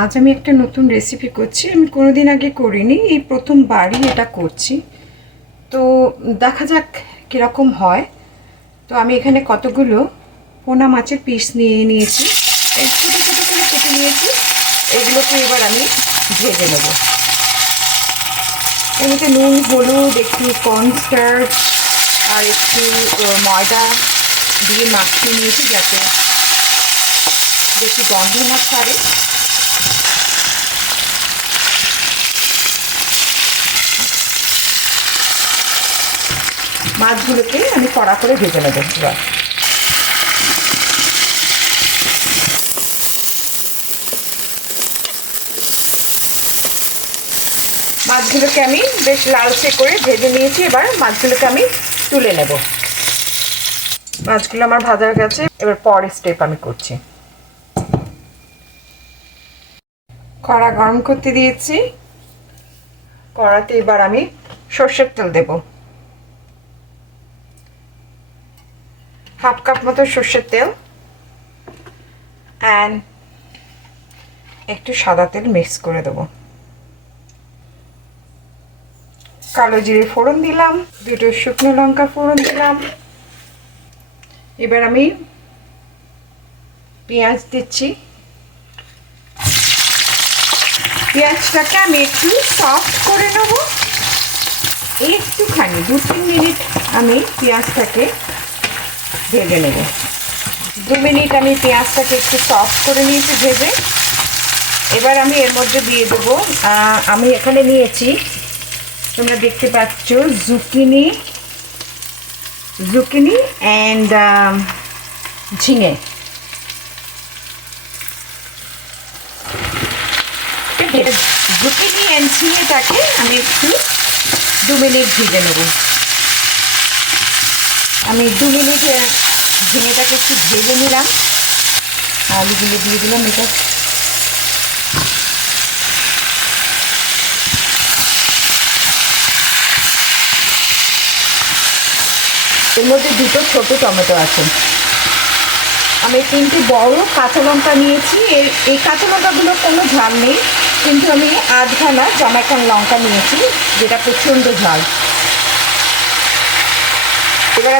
আজ আমি একটা নতুন রেসিপি করছি। আমি কোনোদিন আগে করিনি, এই প্রথমবারই এটা করছি। তো দেখা যাক কীরকম হয়। তো আমি এখানে কতগুলো পোনা মাছের পিস নিয়ে নিয়েছি। এই ছোটো ছোটো করে কেটে নিয়েছি। এগুলোকে এবার আমি ভেজে নেব। মধ্যে নুন, হলুদ, একটু কর্নস্টার্চ আর একটু ময়দা দিয়ে মাখিয়ে নিয়েছি যাতে বেশি গন্ধ না ছাড়ে। মাছগুলোকে আমি কড়া করে ভেজে নেব এবার। মাছগুলোকে আমি বেশ লালচে করে ভেজে নিয়েছি, এবার মাছগুলোকে আমি তুলে নেব। মাছগুলো আমার ভাজার গেছে, এবার পরের স্টেপ আমি করছি। কড়া গরম করতে দিয়েছি। কড়াতে এবার আমি সর্ষের তেল দেব। হাফ কাপ মতো সর্ষের তেল অ্যান্ড একটু সাদা তেল মিক্স করে দেবো। কালো জিরে ফোড়ন দিলাম, দুটো শুকনো লঙ্কা ফোড়ন দিলাম। এবার আমি পেঁয়াজ দিচ্ছি। পেঁয়াজটাকে আমি একটু সফট করে নেব। একটুখানি দু তিন মিনিট আমি পেঁয়াজটাকে ভেজে নেব। দু মিনিট আমি পেঁয়াজটাকে একটু সফট করে নিয়েছি ভেজে। এবার আমি এর মধ্যে দিয়ে দেবো আমি এখানে নিয়েছি, তোমরা দেখতে পাচ্ছ জুকিনি জুকিনি অ্যান্ড ঝিঙে। জুকিনি অ্যান্ড ঝিঙেটাকে আমি একটু দু মিনিট ভেজে নেব। আমি দু মিনিট ঝিঙেটাকে একটু ভেজে নিলাম। আলুগুলো দিয়ে দিলাম এটা। এর মধ্যে দুটো ছোট টমেটো আছে। আমি তিনটে বড় কাঁচা লঙ্কা নিয়েছি। এই কাঁচা লঙ্কাগুলোর কোনো ঝাল নেই। কিন্তু আমি আধখানা জমাকান লঙ্কা নিয়েছি, যেটা প্রচণ্ড ঝাল।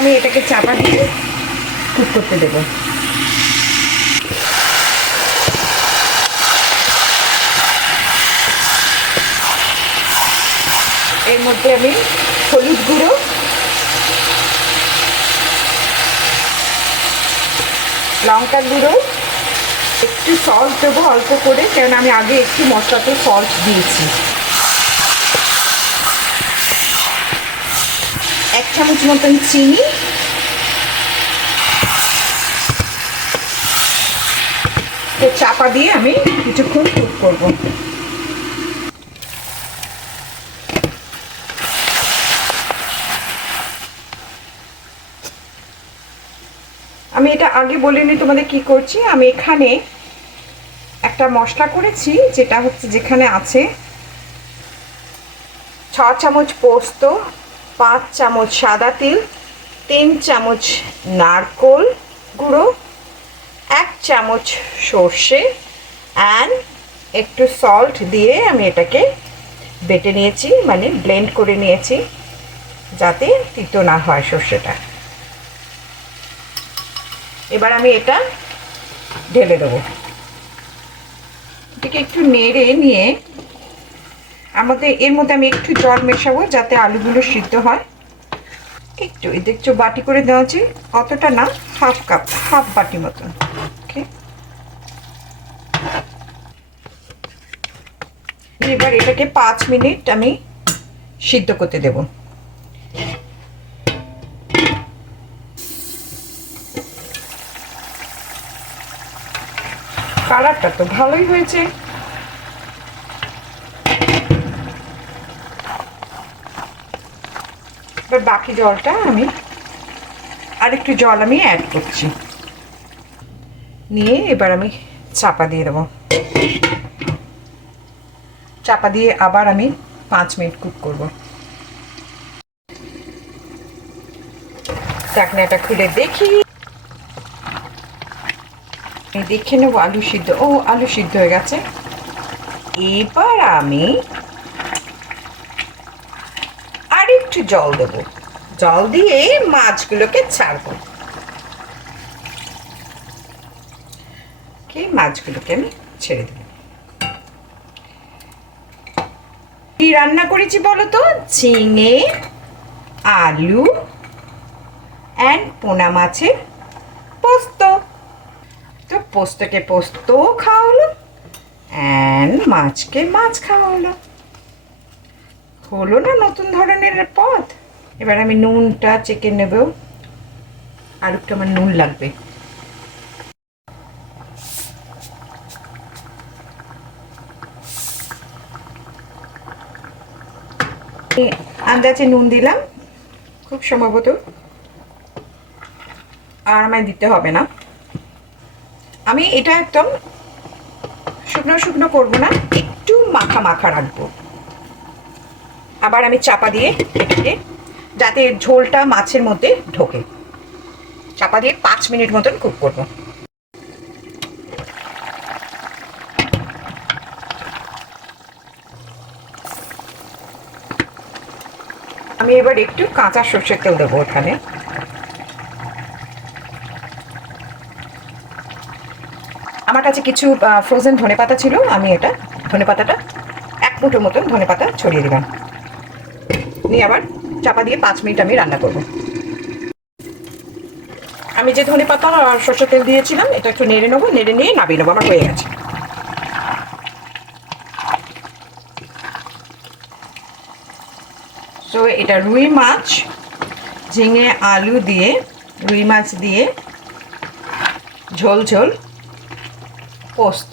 আমি এটাকে চাপা দিয়ে কুক করতে দেবো। এর মধ্যে আমি হলুদ গুঁড়ো। লঙ্কা গুঁড়ো। একটু সল্ট দেবো অল্প করে কেন আমি আগে একটু মশলাতে সল্ট দিয়েছি। চামচ মতন চিনি চাপা দিয়ে আমি কিছুক্ষণ কুক করব আমি এটা আগে বলিনি তোমাদের কি করছি? আমি এখানে একটা মশলা করেছি, যেটা হচ্ছে যেখানে আছে ছ চামচ পোস্ত পাঁচ চামচ সাদা তিল, তিন চামচ নারকোল গুঁড়ো, এক চামচ সর্ষে অ্যান্ড একটু সল্ট দিয়ে আমি এটাকে বেটে নিয়েছি মানে ব্লেন্ড করে নিয়েছি, যাতে তিতো না হয় সর্ষেটা। এবার আমি এটা ঢেলে দেবো। এটাকে একটু নেড়ে নিয়ে আমাদের, এর মধ্যে আমি একটু জল মেশাবো যাতে আলুগুলো সিদ্ধ হয়। একটু, এই দেখছ, বাটি করে দেওয়া আছে, অতটা না, হাফ কাপ, হাফ বাটি মতন, ওকে? এবার এটাকে পাঁচ মিনিট আমি সিদ্ধ করতে দেবো। কালারটা তো ভালোই হয়েছে। এবার বাকি জলটা আমি আরেকটু জল আমি অ্যাড করছি। নিয়ে এবার আমি চাপা দিয়ে দেবো। চাপা দিয়ে আবার আমি পাঁচ মিনিট কুক করব। ঢাকনাটা খুলে দেখি। দেখে নেব আলু সিদ্ধ। ও, আলু সিদ্ধ হয়ে গেছে। এবার আমি আর একটু জল দেবো। জল দিয়ে মাছগুলোকে ছাড়বো। কি মাছগুলোকে আমি ছেড়ে দেবো? কি রান্না করেছি বলো তো? ঝিঙে, আলু অ্যান্ড পোনা মাছের পোস্ত। তো পোস্তকে পোস্ত খাওয়া হলো অ্যান্ড মাছকে মাছ খাওয়া হলো। হলো না নতুন ধরনের পদ? এবার আমি নুনটা চেকে নেব। আর একটু আমার নুন লাগবে। আন্দাজে নুন দিলাম, খুব সম্ভবত। আর আমায় দিতে হবে না। আমি এটা একদম শুকনো শুকনো করব না, একটু মাখা মাখা রাখব। আবার আমি চাপা দিয়ে এটাকে, যাতে ঝোলটা মাছের মধ্যে ঢোকে। চাপা দিয়ে পাঁচ মিনিট মতন কুক করব। আমি এবার একটু কাঁচা সর্ষের তেল দেবো ওখানে। আমার কাছে কিছু ফ্রোজেন ধনে পাতা ছিল, আমি এটা ধনে পাতাটা এক মুঠোর মতন ধনে পাতা ছড়িয়ে দিলাম। নিয়ে আবার চাপা দিয়ে পাঁচ মিনিট আমি রান্না করব। আমি যে ধনে পাতা আর সর্ষের তেল দিয়েছিলাম, এটা একটু নেড়ে নেব, নেড়ে নিয়ে নামিয়ে নেব, আমার হয়ে গেছে। তো এটা রুই মাছ, ঝিঙে, আলু দিয়ে, রুই মাছ দিয়ে ঝোল ঝোল পোস্ত।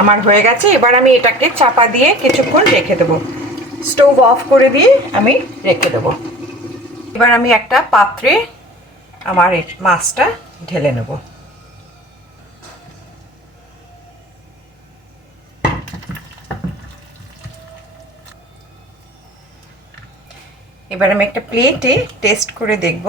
আমার হয়ে গেছে। এবার আমি এটাকে চাপা দিয়ে কিছুক্ষণ রেখে দেবো। স্টোভ অফ করে দিয়ে আমি রেখে দেবো। এবার আমি একটা পাত্রে আমার মাছটা ঢেলে নেব। এবার আমি একটা প্লেটে টেস্ট করে দেখব।